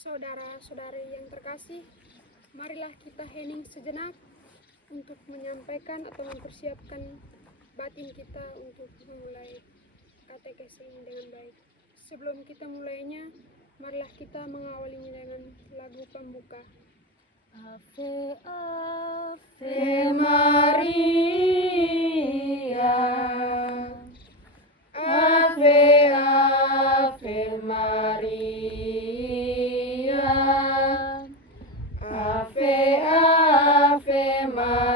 Saudara-saudari yang terkasih, marilah kita hening sejenak untuk menyampaikan atau mempersiapkan batin kita untuk memulai katekes ini dengan baik. Sebelum kita mulainya, marilah kita mengawalinya dengan lagu pembuka. Ave, Ave Maria, Ave, Ave Maria, Ave, Ave Maria.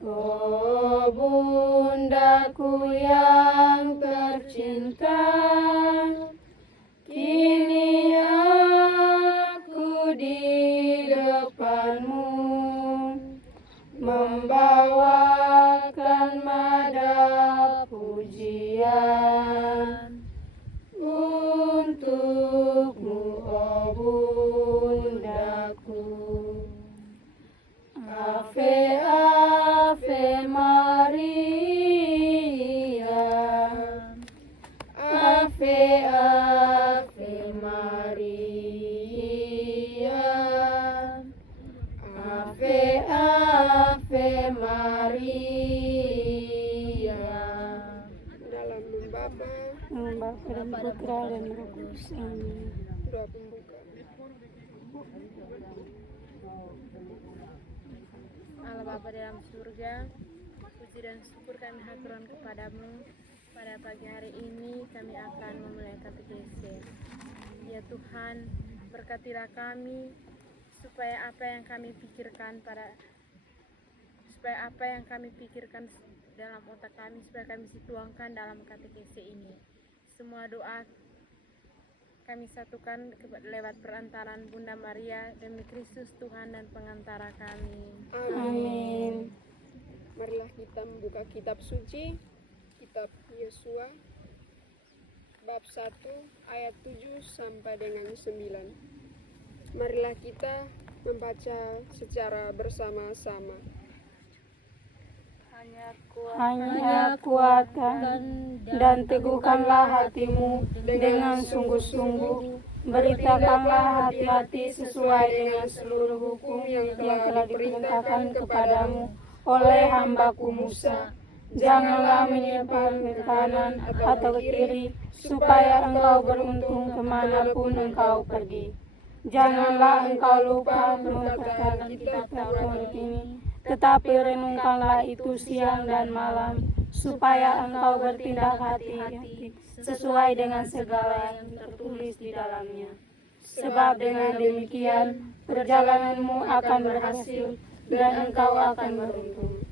Oh bundaku yang tercinta, kini aku di depanmu membawakan nada pujian untukmu, oh bundaku. Ave, Ave Maria, Ave, Ave Maria, Ave, Ave Maria. Dalam nama Bapa Dan Putra dan Roh Kudus. Amin. doa pembuka. Allah Bapa dalam surga, puji dan syukur kami haturkan kepadamu. Pada pagi hari ini kami akan memulai katekese. Ya Tuhan, berkatilah kami supaya apa yang kami pikirkan dalam otak kami, supaya kami tuangkan dalam katekese ini. Semua doa kami satukan lewat perantaraan Bunda Maria demi Kristus Tuhan dan pengantara kami. Amin. Marilah kita membuka kitab suci, kitab Yosua, bab 1 ayat 7 sampai dengan 9. Marilah kita membaca secara bersama-sama. Hanya kuatkan dan teguhkanlah hatimu dengan sungguh-sungguh. Beritakanlah hati-hati sesuai dengan seluruh hukum yang telah diperintahkan kepadamu oleh hambaku Musa. Janganlah menyimpang ke kanan atau ke kiri, supaya engkau beruntung kemanapun engkau pergi. Janganlah engkau lupa memperhatikan kitab Taurat ini, tetapi renungkanlah itu siang dan malam, supaya engkau bertindak hati-hati sesuai dengan segala yang tertulis di dalamnya. Sebab dengan demikian perjalananmu akan berhasil dan engkau akan beruntung.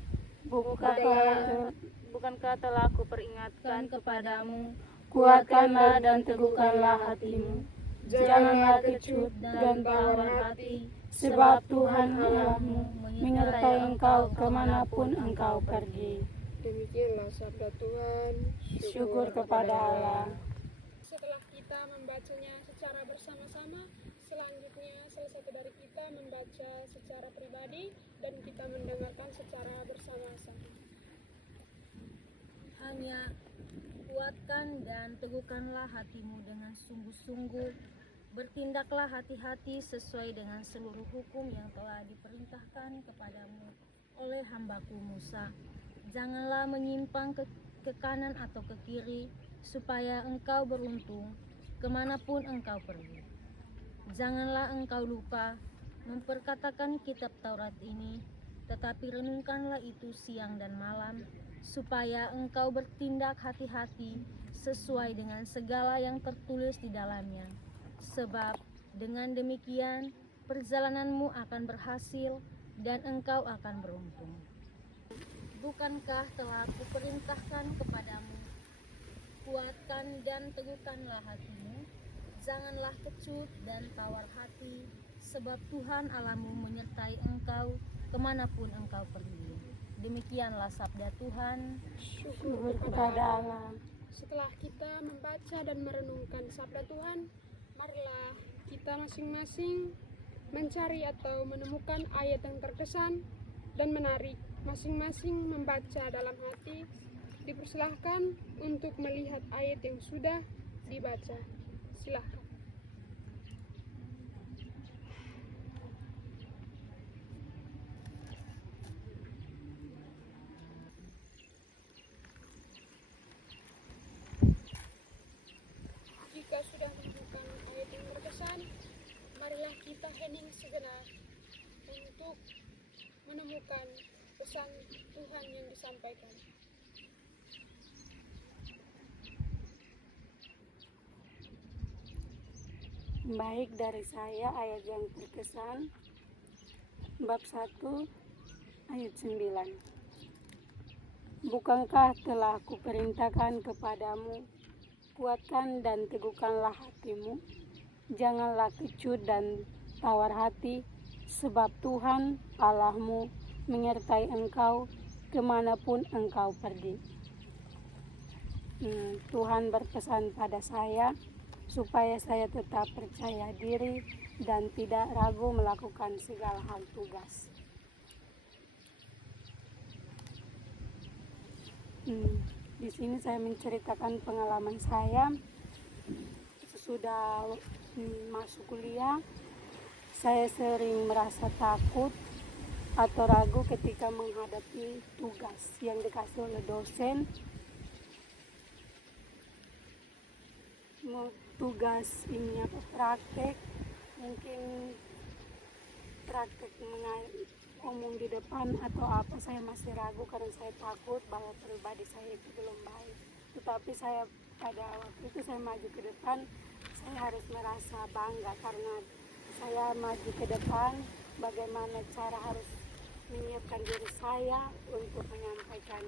Bukankah telah aku peringatkan Kepadamu, kuatkanlah dan teguhkanlah hatimu. Janganlah kecut dan tawar hati, sebab Tuhan Allahmu menyertai engkau kemanapun engkau pergi. Demikianlah sabda Tuhan. Syukur kepada Allah. Setelah kita membacanya secara bersama-sama, selanjutnya salah satu dari kita membaca secara pribadi dan kita mendengarkan secara bersama-sama. Hanya kuatkan dan teguhkanlah hatimu dengan sungguh-sungguh. Bertindaklah hati-hati sesuai dengan seluruh hukum yang telah diperintahkan kepadamu oleh hambaku Musa. Janganlah menyimpang ke kanan atau ke kiri, supaya engkau beruntung kemanapun engkau pergi. Janganlah engkau lupa memperkatakan kitab Taurat ini, tetapi renungkanlah itu siang dan malam, supaya engkau bertindak hati-hati sesuai dengan segala yang tertulis di dalamnya. Sebab dengan demikian perjalananmu akan berhasil dan engkau akan beruntung. Bukankah telah kuperintahkan kepadamu, kuatkan dan teguhkanlah hatimu, janganlah kecut dan tawar hati, sebab Tuhan Allahmu menyertai engkau kemanapun engkau pergi. Demikianlah sabda Tuhan. Syukur kepada Allah. Setelah kita membaca dan merenungkan sabda Tuhan, marilah kita masing-masing mencari atau menemukan ayat yang terkesan dan menarik. Masing-masing membaca dalam hati. Dipersilahkan untuk melihat ayat yang sudah dibaca. Silahkan. Jika sudah menemukan ayat yang berkesan, marilah kita hening sejenak untuk menemukan pesan Tuhan yang disampaikan. Baik, dari saya ayat yang terkesan bab 1 ayat 9. Bukankah telah kuperintahkan kepadamu, kuatkan dan teguhkanlah hatimu, janganlah kecut dan tawar hati, sebab Tuhan Allahmu menyertai engkau kemanapun engkau pergi. Tuhan berpesan pada saya supaya saya tetap percaya diri dan tidak ragu melakukan segala hal tugas. Di sini saya menceritakan pengalaman saya sesudah masuk kuliah. Saya sering merasa takut atau ragu ketika menghadapi tugas yang dikasih oleh dosen. Tugas ini praktek, mungkin praktek ngomong di depan atau apa, saya masih ragu karena saya takut bahwa pribadi saya itu belum baik. Tetapi saya pada waktu itu saya maju ke depan, saya harus merasa bangga karena saya maju ke depan, bagaimana cara harus menyiapkan diri saya untuk menyampaikan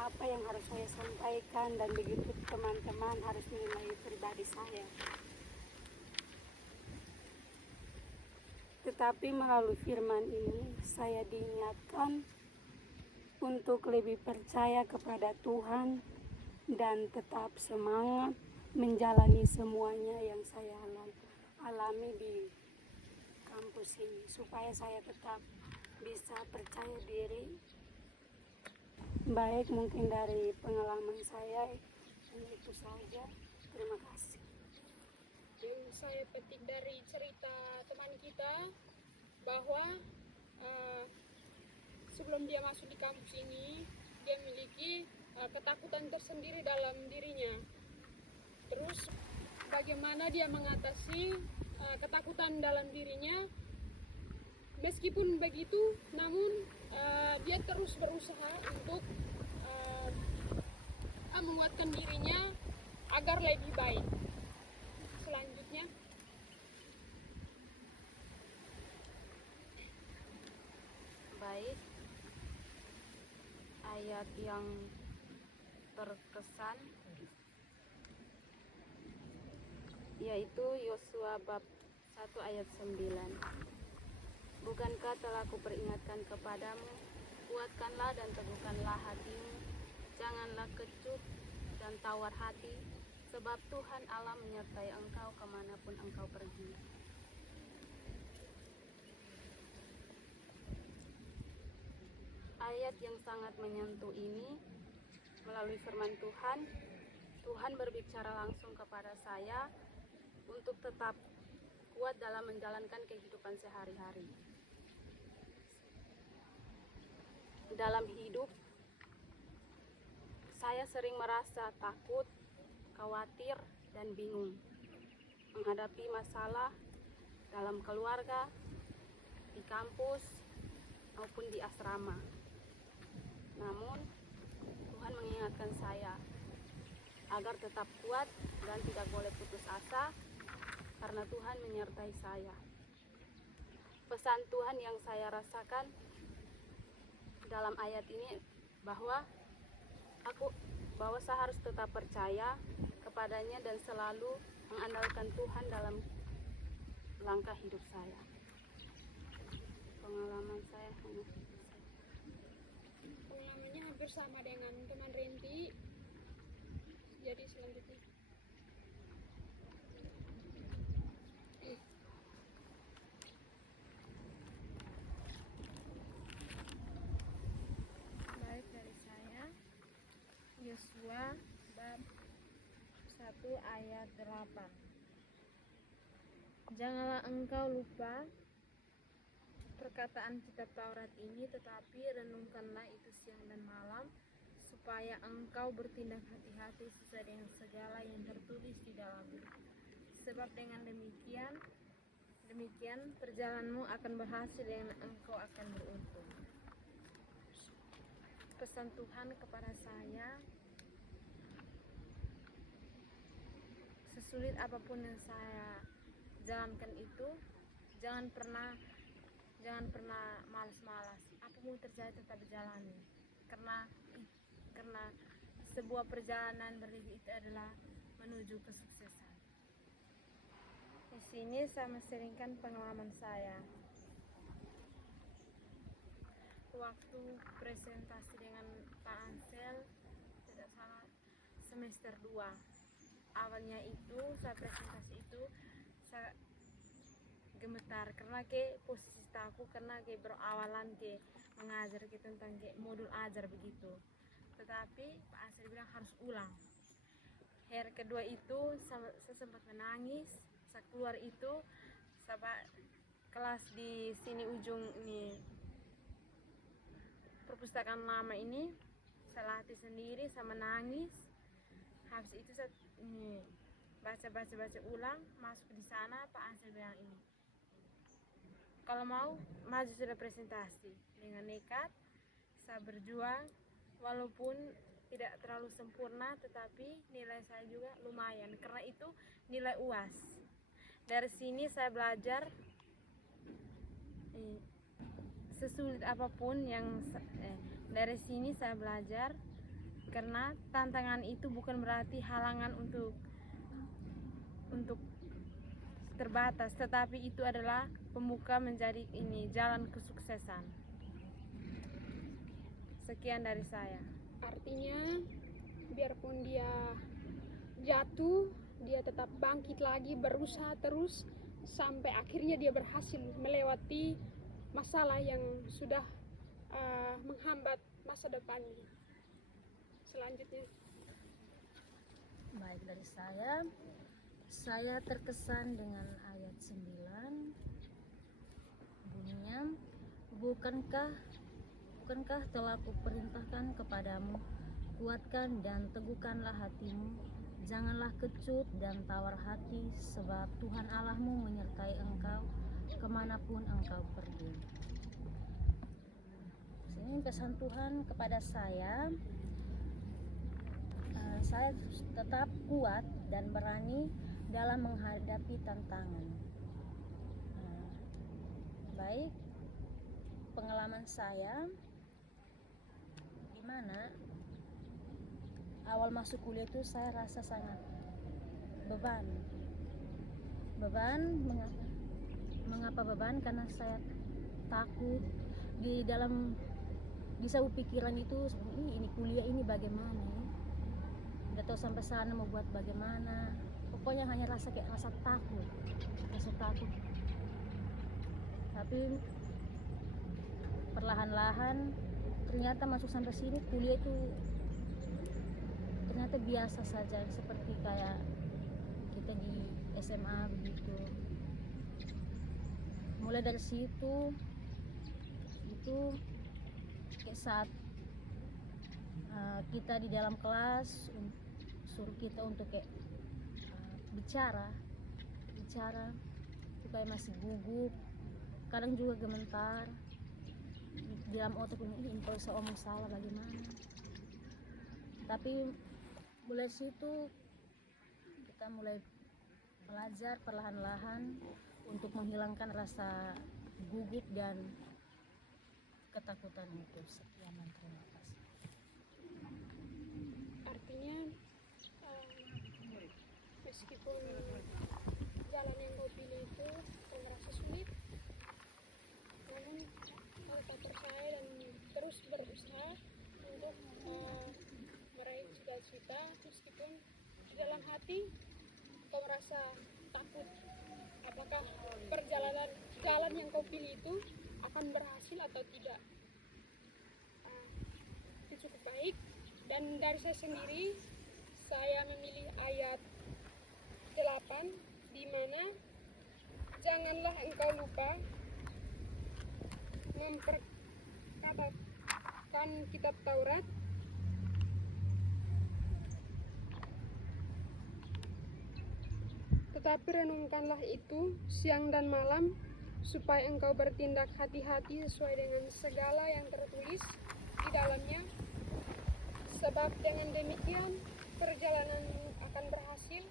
apa yang harus saya sampaikan, dan begitu teman-teman harus menilai pribadi saya. Tetapi melalui firman ini saya diingatkan untuk lebih percaya kepada Tuhan dan tetap semangat menjalani semuanya yang saya alami di kampus ini, supaya saya tetap bisa percaya diri. Baik, mungkin dari pengalaman saya itu saja. Terima kasih. Yang saya petik dari cerita teman kita bahwa sebelum dia masuk di kampus ini, dia memiliki ketakutan tersendiri dalam dirinya. Terus bagaimana dia mengatasi ketakutan dalam dirinya? Meskipun begitu, namun dia terus berusaha untuk menguatkan dirinya agar lebih baik. Selanjutnya, baik, ayat yang terkesan yaitu Yosua bab 1 ayat 9. Bukankah telah kuperingatkan kepadamu, kuatkanlah dan teguhkanlah hatimu, janganlah kecut dan tawar hati, sebab Tuhan Allah menyertai engkau kemanapun engkau pergi. Ayat yang sangat menyentuh ini, melalui firman Tuhan, Tuhan berbicara langsung kepada saya untuk tetap kuat dalam menjalankan kehidupan sehari-hari. Dalam hidup, saya sering merasa takut, khawatir, dan bingung menghadapi masalah dalam keluarga, di kampus, maupun di asrama. Namun, Tuhan mengingatkan saya agar tetap kuat dan tidak boleh putus asa, karena Tuhan menyertai saya. Pesan Tuhan yang saya rasakan dalam ayat ini bahwa saya harus tetap percaya kepadanya dan selalu mengandalkan Tuhan dalam langkah hidup saya. Pengalaman saya pengalamannya hampir sama dengan teman Renti. Jadi selanjutnya, Baik, dari saya Yosua bab 1 ayat ayat 8. Janganlah engkau lupa perkataan kitab Taurat ini, tetapi renungkanlah itu siang dan malam, supaya engkau bertindak hati-hati sesuai dengan segala yang tertulis di dalamnya. Sebab dengan demikian perjalananmu akan berhasil dan engkau akan beruntung. Pesan Tuhan kepada saya, sesulit apapun yang saya jalankan itu, jangan pernah malas-malas. Apapun terjadi tetap jalani, karena sebuah perjalanan berdiri itu adalah menuju kesuksesan. Di sini saya menseringkan pengalaman saya waktu presentasi dengan Pak Ansel, tidak salah semester 2. Awalnya itu saya presentasi itu saya gemetar karena ke posisi aku, karena ke berawalan ke mengajar ke tentang ke modul ajar begitu. Tetapi Pak Ansel bilang harus ulang. Hari kedua itu saya sempat menangis. Saya keluar itu sampai kelas di sini ujung ini perpustakaan lama ini, saya latih sendiri, saya menangis. Habis itu saya baca ulang, masuk di sana. Pak Ansel bilang ini, kalau mau maju sudah presentasi. Dengan nekat saya berjuang, walaupun tidak terlalu sempurna, tetapi nilai saya juga lumayan, karena itu nilai UAS. Dari sini saya belajar sesulit apapun yang dari sini saya belajar, karena tantangan itu bukan berarti halangan untuk terbatas, tetapi itu adalah pembuka menjadi jalan kesuksesan. Sekian dari saya. Artinya biarpun dia jatuh, dia tetap bangkit lagi, berusaha terus sampai akhirnya dia berhasil melewati masalah yang sudah menghambat masa depannya. Selanjutnya, Baik, dari saya terkesan dengan ayat 9, bunyinya, bukankah telah kuperintahkan kepadamu, kuatkan dan teguhkanlah hatimu, janganlah kecut dan tawar hati, sebab Tuhan Allahmu menyertai engkau kemanapun engkau pergi. Ini pesan Tuhan kepada saya tetap kuat dan berani dalam menghadapi tantangan. Baik, pengalaman saya di mana awal masuk kuliah itu saya rasa sangat beban. Mengapa beban? Karena saya takut di sabu pikiran itu, ini kuliah ini bagaimana ya? Udah tahu sampai sana mau buat bagaimana. Pokoknya hanya rasa takut. Tapi perlahan-lahan ternyata masuk sampai sini, kuliah itu ternyata biasa saja, seperti kayak kita di SMA begitu. Mulai dari situ itu kayak saat kita di dalam kelas suruh kita untuk kayak bicara itu kayak masih gugup, kadang juga gemetar di dalam otak ini kalau saya omong salah bagaimana. Tapi mulai situ kita mulai belajar perlahan-lahan untuk menghilangkan rasa gugup dan ketakutan itu. Sekian, terima kasih. artinya meskipun jalan yang kau pilih itu kau merasa sulit, namun kau tetap percaya dan terus berusaha untuk meraih cita-cita, meskipun di dalam hati kau merasa takut apakah jalan yang kau pilih itu akan berhasil atau tidak. Itu cukup baik. Dan dari saya sendiri, saya memilih ayat janganlah engkau lupa memperkatakan kitab Taurat, tetapi renungkanlah itu siang dan malam, supaya engkau bertindak hati-hati sesuai dengan segala yang tertulis di dalamnya. Sebab dengan demikian perjalananmu akan berhasil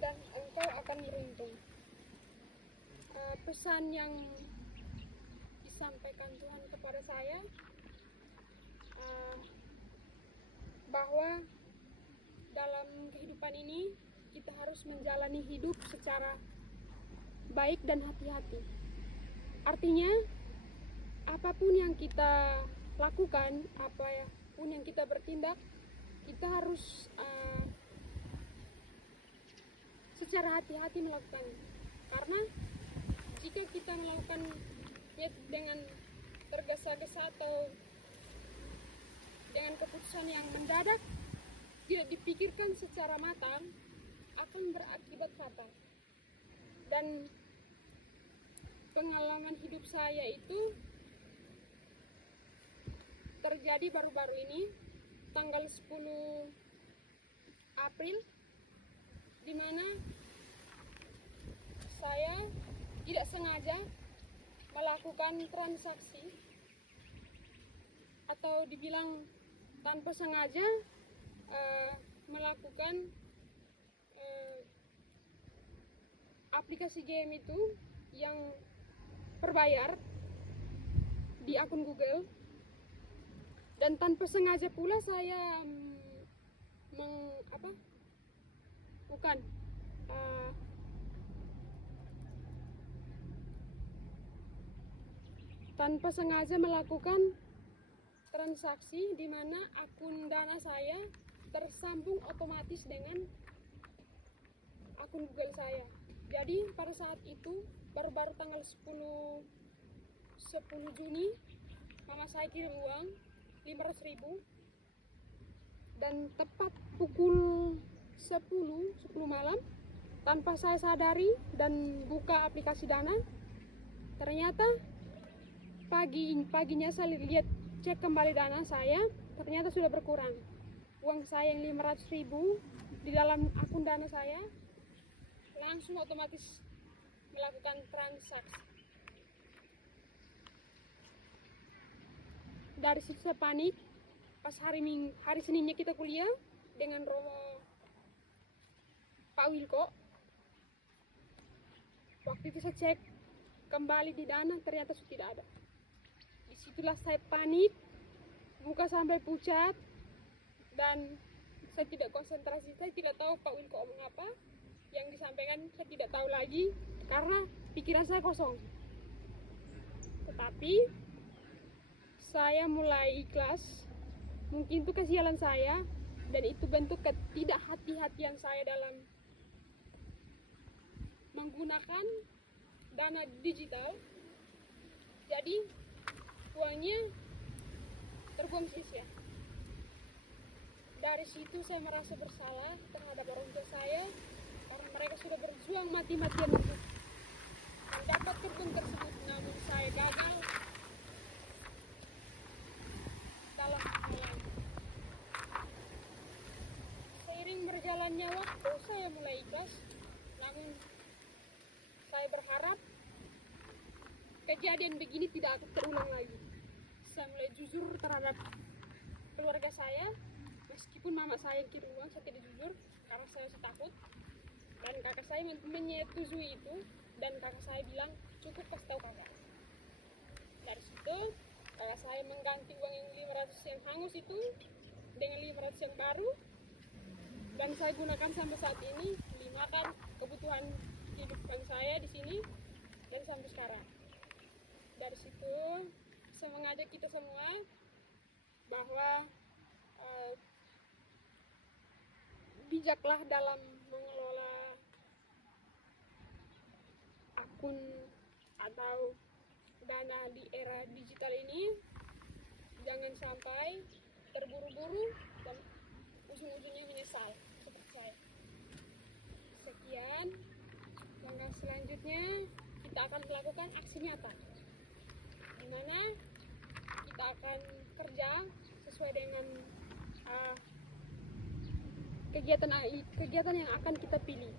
dan engkau akan beruntung. Pesan yang disampaikan Tuhan kepada saya, bahwa dalam kehidupan ini kita harus menjalani hidup secara baik dan hati-hati. Artinya apapun yang kita lakukan, apapun yang kita bertindak, kita harus secara hati-hati melakukannya. Karena jika kita melakukan dengan tergesa-gesa atau dengan keputusan yang mendadak, tidak dipikirkan secara matang, akan berakibat fatal. Dan pengalaman hidup saya itu terjadi baru-baru ini, tanggal 10 April, di mana saya tidak sengaja melakukan transaksi, atau dibilang tanpa sengaja melakukan aplikasi game itu yang berbayar di akun Google, dan tanpa sengaja pula saya tanpa sengaja melakukan transaksi di mana akun Dana saya tersambung otomatis dengan akun Google saya. Jadi pada saat itu baru-baru tanggal 10 Juni mama saya kirim uang 500.000, dan tepat pukul 10 malam tanpa saya sadari dan buka aplikasi Dana, ternyata paginya saya lihat, cek kembali Dana saya, ternyata sudah berkurang. Uang saya yang 500.000 di dalam akun Dana saya langsung otomatis melakukan transaksi. Dari situ saya panik. Pas hari Seninnya kita kuliah dengan Romo Pak Wilko, waktu itu saya cek kembali di Dana, ternyata sudah tidak ada. Disitulah saya panik, muka sampai pucat, dan saya tidak konsentrasi. Saya tidak tahu Pak Wilko omong apa, yang disampaikan saya tidak tahu lagi karena pikiran saya kosong. Tetapi saya mulai ikhlas. Mungkin itu kesialan saya, dan itu bentuk ketidakhati-hatian saya dalam menggunakan dana digital. Jadi uangnya terbuang sia-sia. Dari situ saya merasa bersalah terhadap orang tua saya, karena mereka sudah berjuang mati-matian untuk mendapatkan uang tersebut, namun saya gagal dalam hal. Seiring berjalannya waktu saya mulai ikhlas, namun saya berharap kejadian begini tidak akan terulang lagi. Saya mulai jujur terhadap keluarga saya, meskipun mama saya yang kirim uang, saya tidak jujur karena saya takut. Dan kakak saya menyetujui itu, dan kakak saya bilang cukup kasih tahu kakak. Dari situ kakak saya mengganti uang yang 500 yang hangus itu dengan 500 yang baru, dan saya gunakan sampai saat ini, makan kebutuhan kehidupan saya di sini dan sampai sekarang. Dari situ saya mengajak kita semua bahwa bijaklah dalam mengelola akun atau dana di era digital ini. Jangan sampai terburu-buru dan ujung-ujungnya menyesal seperti saya. Sekian. Langkah selanjutnya kita akan melakukan aksi nyata, di mana kita akan kerja sesuai dengan kegiatan yang akan kita pilih.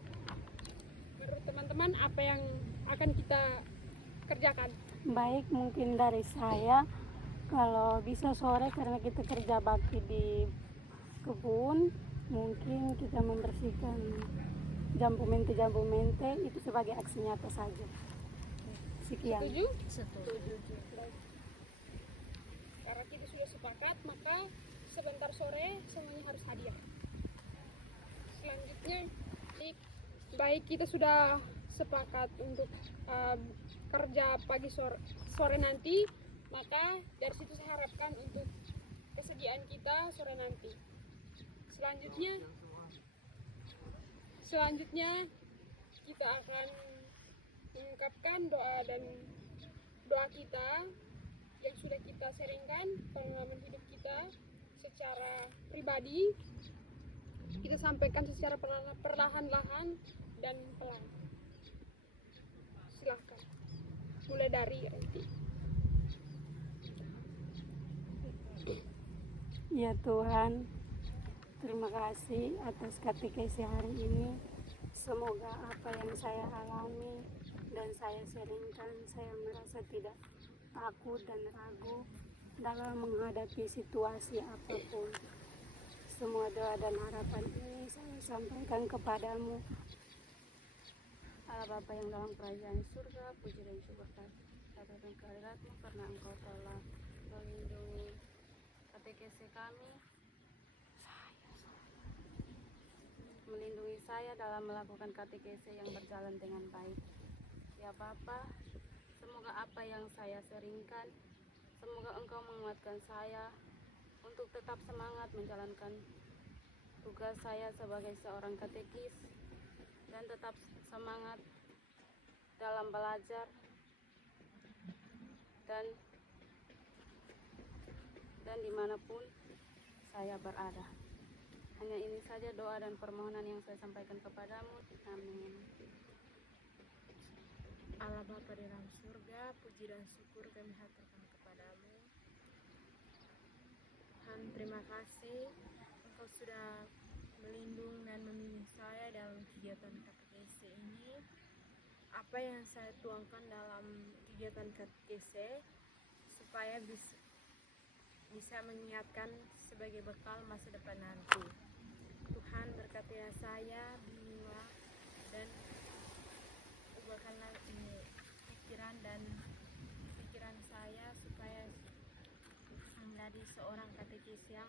Menurut teman-teman, apa yang akan kita kerjakan? Baik, mungkin dari saya, kalau bisa sore karena kita kerja bakti di kebun, mungkin kita membersihkan jambu mente itu sebagai aksi nyata saja. Sekian. Setuju? Setuju. Karena kita sudah sepakat, maka sebentar sore semuanya harus hadir. Selanjutnya, baik kita sudah sepakat untuk kerja pagi sore nanti, maka dari situ saya harapkan untuk kesediaan kita sore nanti. Selanjutnya kita akan mengungkapkan doa kita yang sudah kita sharingkan, pengalaman hidup kita secara pribadi. Kita sampaikan secara perlahan-lahan dan pelan. Silahkan. Mulai dari Renti. Ya Tuhan, terima kasih atas katekesi hari ini. Semoga apa yang saya alami dan saya sharingkan, saya merasa tidak takut dan ragu dalam menghadapi situasi apapun. Semua doa dan harapan ini saya sampaikan kepadamu. Allah Bapa yang dalam kerajaan surga, puji dan syukur atas kehadirat-Mu karena Engkau telah melindungi katekesi kami, melindungi saya dalam melakukan katekesi yang berjalan dengan baik. Ya Bapa, semoga apa yang saya sharingkan, semoga Engkau menguatkan saya untuk tetap semangat menjalankan tugas saya sebagai seorang katekis dan tetap semangat dalam belajar dan dimanapun saya berada. Hanya ini saja doa dan permohonan yang saya sampaikan kepadamu. Amin. Allah Bapa di dalam surga, puji dan syukur kami haturkan kepadamu. Tuhan, terima kasih Engkau sudah melindungi dan memilih saya dalam kegiatan katekese ini. Apa yang saya tuangkan dalam kegiatan katekese supaya bisa mengingatkan sebagai bekal masa depan nanti. Tuhan, berkatilah saya, bimbinglah dan ubahkanlah ini pikiran saya supaya menjadi seorang katekis yang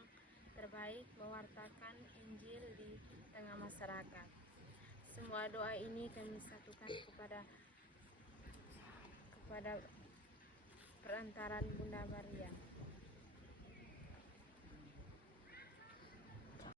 terbaik, mewartakan Injil di tengah masyarakat. Semua doa ini kami satukan kepada perantaran Bunda Maria.